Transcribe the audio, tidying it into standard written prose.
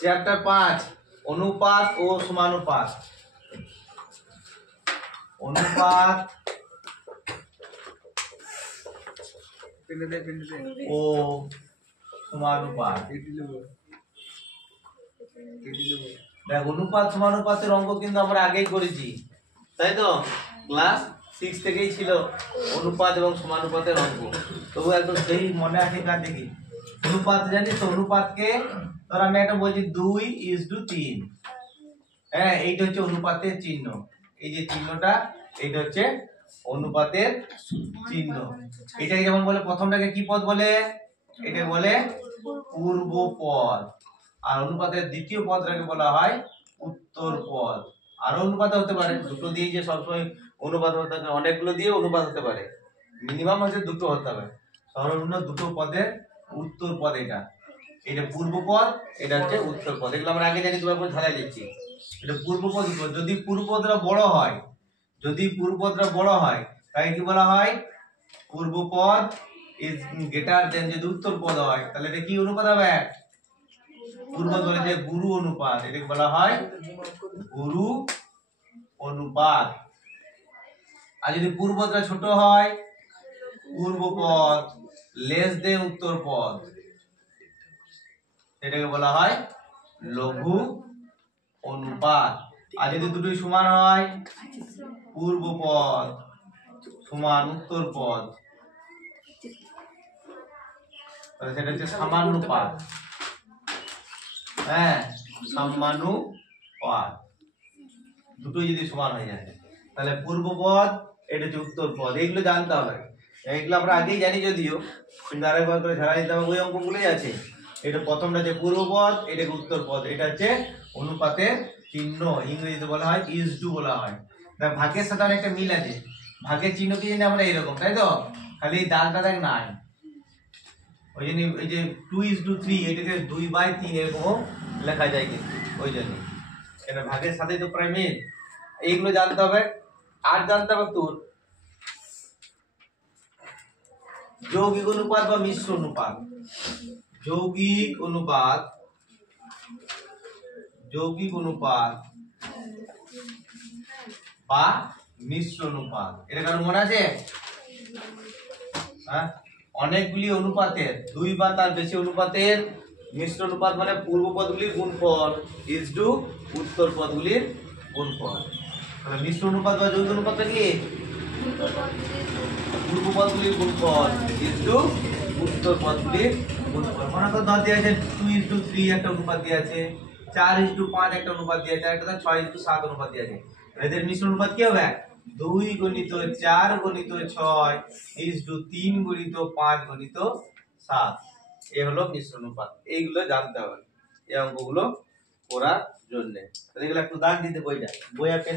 Chapter 5 অনুপাত ও সমানুপাত। অনুপাত ও সমানুপাত। দেখ অনুপাত সমানুপাতের অঙ্ক কিন্তু আমরা আগেই করেছি, তাই তো? ক্লাস 6 থেকেই ছিল অনুপাত এবং সমানুপাতের অঙ্ক। তবু একদম সেই মনে আছে না? দেখি অনুপাত জানিস তো? অনুপাতকে ধর আমি একটা বলছি 2:3। হ্যাঁ, এইটা হচ্ছে অনুপাতের চিহ্ন। এই যে চিহ্নটা, এইটা হচ্ছে অনুপাতের চিহ্ন। এটাকে যেমন বলে, প্রথমটাকে কি পদ বলে? এটা বলে পূর্ব পদ। আর অনুপাতের দ্বিতীয় পদটাকে বলা হয় উত্তর পদ। আর অনুপাত হতে পারে দুটো দিয়ে, যে সবসময় অনুপাত হতে পারে, অনেকগুলো দিয়ে অনুপাত হতে পারে, মিনিমাম হচ্ছে দুটো হতে হবে। সর্বনিম্ন দুটো পদের উত্তর পদ এটা। এটা পূর্ব পদ, এটা হচ্ছে উত্তর পদ। এগুলো আমরা আগে জানি, তোমার ধারায় লিখছি। এটা পূর্ব পদ। যদি পূর্ব পদটা বড় হয়, যদি পূর্ব পদটা বড় হয়, তাই কি বলা হয়? পূর্ব পদ ইজ গ্রেটার দেন। যদি উত্তর পদ হয়, তাহলে এটা কি অনুপাত হবে? পূর্ব বলে যে গুরু অনুপাত, এটাকে বলা হয় গুরু অনুপাত। আর যদি পূর্ব পদটা ছোট হয়, পূর্ব পদ লেস দেন উত্তর পদ, এটাকে বলা হয় লঘু অনুপাত। আর যদি দুটোই সমান হয়, পূর্ব পদ সমান উত্তর পদ, তাহলে সেটা হচ্ছে সামানুপাত। হ্যাঁ, সামানুপাত। দুটোই যদি সমান হয়ে যায়, তাহলে পূর্ব পদ, এটা হচ্ছে উত্তর পদ। এইগুলো জানতে হবে। এইগুলো আমরা আগেই জানি যদিও, কিন্তু আরেকবার করে ঝাড়া দিতে হবে। ওই অঙ্কগুলোই আছে। এটা প্রথমটা হচ্ছে পূর্ব পদ, এটাকে উত্তর পদ। এটা হচ্ছে অনুপাতের চিহ্ন, ইংরেজিতে বলা হয় ইজ টু বলা হয়। দেখ ভাগের সাথে অনেকটা মিল আছে। ভাগের চিহ্ন কি জানি আমরা এরকম, তাই তো? খালি দাগটা দেখ নাই। ওই জন্য এই যে 2:3, এটাকে 2/3 এরকম লেখা যায় কিন্তু, ওই জন্য এটা ভাগের সাথে তো প্রায় মিল। এইগুলো জানতে হবে। আর জানতে হবে তোর যৌগিক অনুপাত বা মিশ্র অনুপাত। যৌগিক অনুপাত, যৌগিক অনুপাত বা মিশ্র অনুপাত, এটা কারণ মনে আছে? হ্যাঁ, অনেকগুলি অনুপাতের, দুই বা তার বেশি অনুপাতের মিশ্র অনুপাত মানে পূর্ব পদগুলির গুণফল ইজ টু উত্তর পদগুলির গুণফল। তাহলে মিশ্র অনুপাত বা যৌগিক অনুপাতটা কি? পূর্ব পদগুলির গুণফল ইজ টু উত্তর পদগুলির গুণফল। মনে করো ধর দিয়ে আছে 2:3 একটা অনুপাত দিয়ে আছে, 4:5 একটা অনুপাত দিয়ে আছে, একটা 6:7 অনুপাত দিয়ে আছে। এদের মিশ্র অনুপাত কি হবে? 2 গুণিত 4 গুণিত 6 ইজ টু 3 গুণিত 5 গুণিত 7। এই হলো মিশ্র অনুপাত। এইগুলো জানতে হবে এই অঙ্কগুলো করার জন্য। এগুলো একটু দাগ দিতে বইটা, বই আর পেন